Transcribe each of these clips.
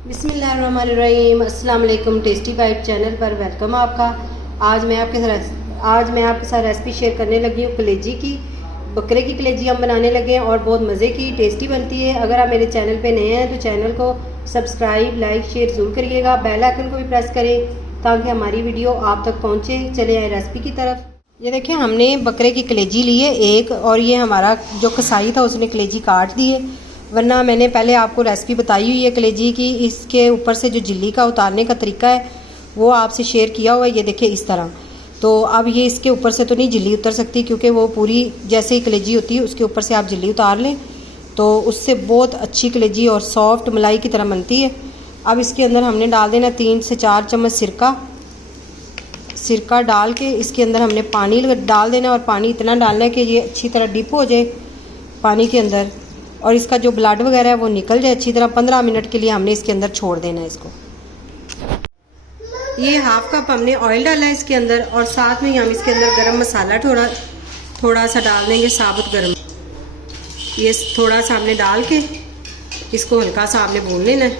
बिस्मिल्लाहिर्रहमानिर्रहीम। अस्सलाम वालेकुम। टेस्टी बाइट चैनल पर वेलकम आपका। आज मैं आपके साथ रेसिपी शेयर करने लगी हूँ कलेजी की। बकरे की कलेजी हम बनाने लगे हैं और बहुत मज़े की टेस्टी बनती है। अगर आप मेरे चैनल पे नए हैं तो चैनल को सब्सक्राइब लाइक शेयर ज़रूर करिएगा। बेल आइकन को भी प्रेस करें ताकि हमारी वीडियो आप तक पहुँचे। चले आए रेसिपी की तरफ। ये देखें, हमने बकरे की कलेजी ली है एक, और ये हमारा जो कसाई था उसने कलेजी काट दी है, वरना मैंने पहले आपको रेसिपी बताई हुई है कलेजी की। इसके ऊपर से जो झिल्ली का उतारने का तरीका है वो आपसे शेयर किया हुआ है। ये देखिए इस तरह। तो अब ये इसके ऊपर से तो नहीं झिल्ली उतर सकती, क्योंकि वो पूरी जैसे ही कलेजी होती है उसके ऊपर से आप झिल्ली उतार लें तो उससे बहुत अच्छी कलेजी और सॉफ्ट मलाई की तरह बनती है। अब इसके अंदर हमने डाल देना 3 से 4 चम्मच सिरका डाल के इसके अंदर हमने पानी डाल देना, और पानी इतना डालना है कि ये अच्छी तरह डिप हो जाए पानी के अंदर, और इसका जो ब्लड वगैरह है वो निकल जाए अच्छी तरह। 15 मिनट के लिए हमने इसके अंदर छोड़ देना है इसको। ये हाफ कप हमने ऑयल डाला है इसके अंदर, और साथ में ही हम इसके अंदर गरम मसाला थोड़ा सा डाल देंगे, साबुत गरम। ये थोड़ा सा हमने डाल के इसको हल्का सा आपने भून लेना है।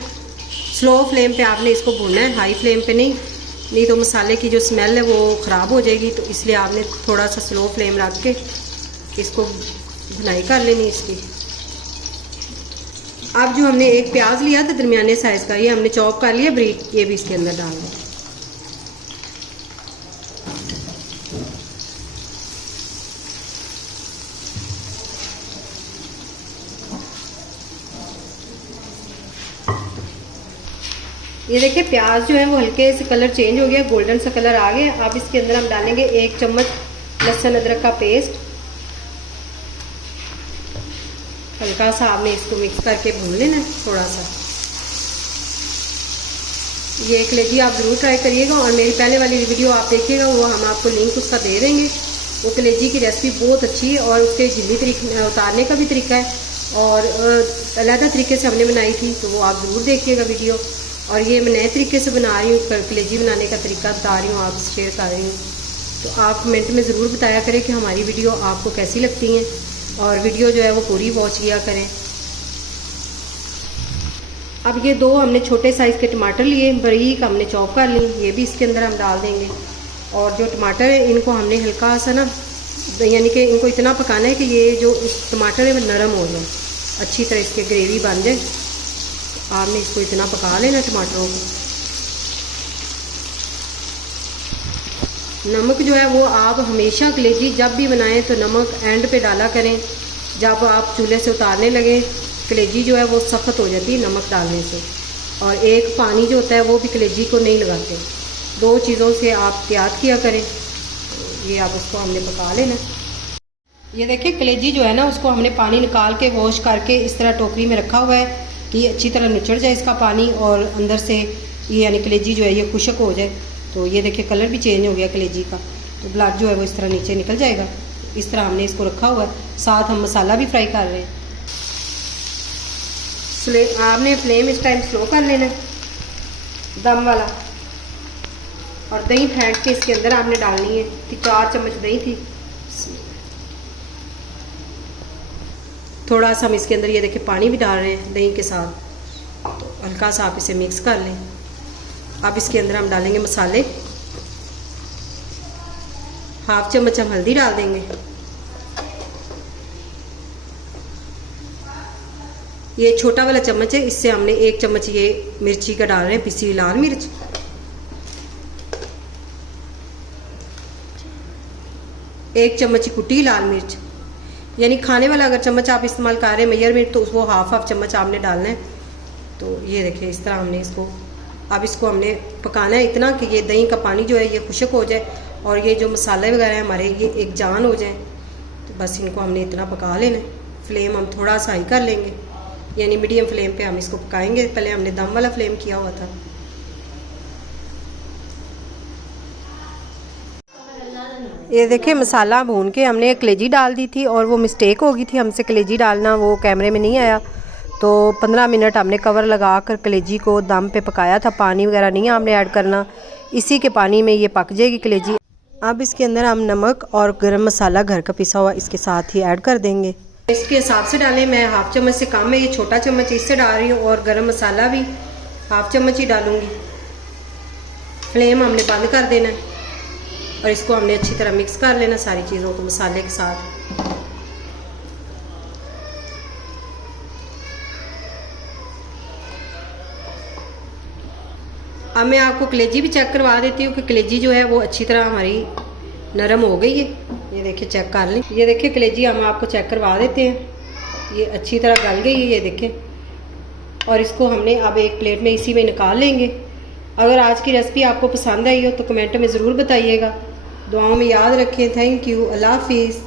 स्लो फ्लेम पे आपने इसको भूनना है, हाई फ्लेम पे नहीं तो मसाले की जो स्मेल है वो ख़राब हो जाएगी। तो इसलिए आपने थोड़ा सा स्लो फ्लेम रख के इसको भुनाई कर लेनी इसकी। अब जो हमने एक प्याज लिया था दरमियाने साइज़ का, ये हमने चॉप कर लिया ब्रीक, ये भी इसके अंदर डाल दें। ये देखिए प्याज जो है वो हल्के से कलर चेंज हो गया, गोल्डन सा कलर आ गया। अब इसके अंदर हम डालेंगे 1 चम्मच लहसुन अदरक का पेस्ट। हल्का सा आपने इसको मिक्स करके भून लेना है थोड़ा सा। ये कलेजी आप ज़रूर ट्राई करिएगा, और मेरी पहले वाली वीडियो आप देखिएगा, वो हम आपको लिंक उसका दे देंगे। वो कलेजी की रेसिपी बहुत अच्छी है, और उसके झिल्ली उतारने का भी तरीका है और अलग तरीके से हमने बनाई थी, तो वो आप ज़रूर देखिएगा वीडियो। और ये मैं नए तरीके से बना रही हूँ, कलेजी बनाने का तरीका बता रही हूँ, आपसे शेयर कर रही हूँ। तो आप कमेंट में ज़रूर बताया करें कि हमारी वीडियो आपको कैसी लगती हैं, और वीडियो जो है वो पूरी वॉच किया करें। अब ये 2 हमने छोटे साइज़ के टमाटर लिए, बारीक हमने चॉप कर ली, ये भी इसके अंदर हम डाल देंगे। और जो टमाटर है इनको हमने हल्का सा ना, यानी कि इनको इतना पकाना है कि ये जो टमाटर है वो नरम हो जाए, अच्छी तरह इसके ग्रेवी बन जाए। आपने इसको इतना पका लेना टमाटरों को। नमक जो है वो आप हमेशा कलेजी जब भी बनाएं तो नमक एंड पे डाला करें। जब आप चूल्हे से उतारने लगे कलेजी जो है वो सख्त हो जाती है नमक डालने से, और एक पानी जो होता है वो भी कलेजी को नहीं लगाते। 2 चीज़ों से आप याद किया करें। ये आप उसको हमने पका लेना। ये देखिए कलेजी जो है ना, उसको हमने पानी निकाल के वॉश करके इस तरह टोकरी में रखा हुआ है कि ये अच्छी तरह निचड़ जाए इसका पानी, और अंदर से ये यानी कलेजी जो है ये खुश्क हो जाए। तो ये देखिए कलर भी चेंज हो गया कलेजी का, तो ब्लड जो है वो इस तरह नीचे निकल जाएगा। इस तरह हमने इसको रखा हुआ है। साथ हम मसाला भी फ्राई कर रहे हैं। आपने फ्लेम इस टाइम स्लो कर लेना दम वाला, और दही फेंट के इसके अंदर आपने डालनी है। 4 चम्मच दही थी। थोड़ा सा हम इसके अंदर ये देखिए पानी भी डाल रहे हैं दही के साथ, तो हल्का सा आप इसे मिक्स कर लें। अब इसके अंदर हम डालेंगे मसाले। 1/2 चम्मच हम हल्दी डाल देंगे। ये छोटा वाला चम्मच है, इससे हमने 1 चम्मच ये मिर्ची का डाल रहे हैं, पिसी लाल मिर्च। एक चम्मच कुटी लाल मिर्च, यानी खाने वाला अगर चम्मच आप इस्तेमाल कर रहे हैं मेजरमेंट, तो वो हाफ चम्मच आपने डालना है। तो ये देखिए इस तरह हमने इसको, अब इसको हमने पकाना है इतना कि ये दही का पानी जो है ये खुश्क हो जाए, और ये जो मसाले वगैरह हैं हमारे ये एक जान हो जाए। तो बस इनको हमने इतना पका लेना है। फ्लेम हम थोड़ा सा हाई कर लेंगे, यानी मीडियम फ्लेम पे हम इसको पकाएंगे। पहले हमने दम वाला फ्लेम किया हुआ था। ये देखिए मसाला भून के हमने कलेजी डाल दी थी, और वो मिस्टेक हो गई थी हमसे कलेजी डालना, वो कैमरे में नहीं आया। तो 15 मिनट हमने कवर लगा कर कलेजी को दम पे पकाया था। पानी वगैरह नहीं आपने ऐड करना, इसी के पानी में ये पक जाएगी कलेजी। अब इसके अंदर हम नमक और गरम मसाला घर का पिसा हुआ इसके साथ ही ऐड कर देंगे। इसके हिसाब से डालें, मैं 1/2 चम्मच से कम है, ये छोटा चम्मच इससे डाल रही हूँ। और गरम मसाला भी हाफ चम्मच ही डालूँगी। फ्लेम हमने बंद कर देना है और इसको हमने अच्छी तरह मिक्स कर लेना सारी चीज़ों को मसाले के साथ। अब मैं आपको कलेजी भी चेक करवा देती हूँ कि कलेजी जो है वो अच्छी तरह हमारी नरम हो गई है। ये देखिए चेक कर लें। ये देखिए कलेजी हम आपको चेक करवा देते हैं। ये अच्छी तरह गल गई है, ये देखें। और इसको हमने अब एक प्लेट में इसी में निकाल लेंगे। अगर आज की रेसिपी आपको पसंद आई हो तो कमेंट में ज़रूर बताइएगा। दुआओं में याद रखें। Thank you. अल्लाह हाफिज़।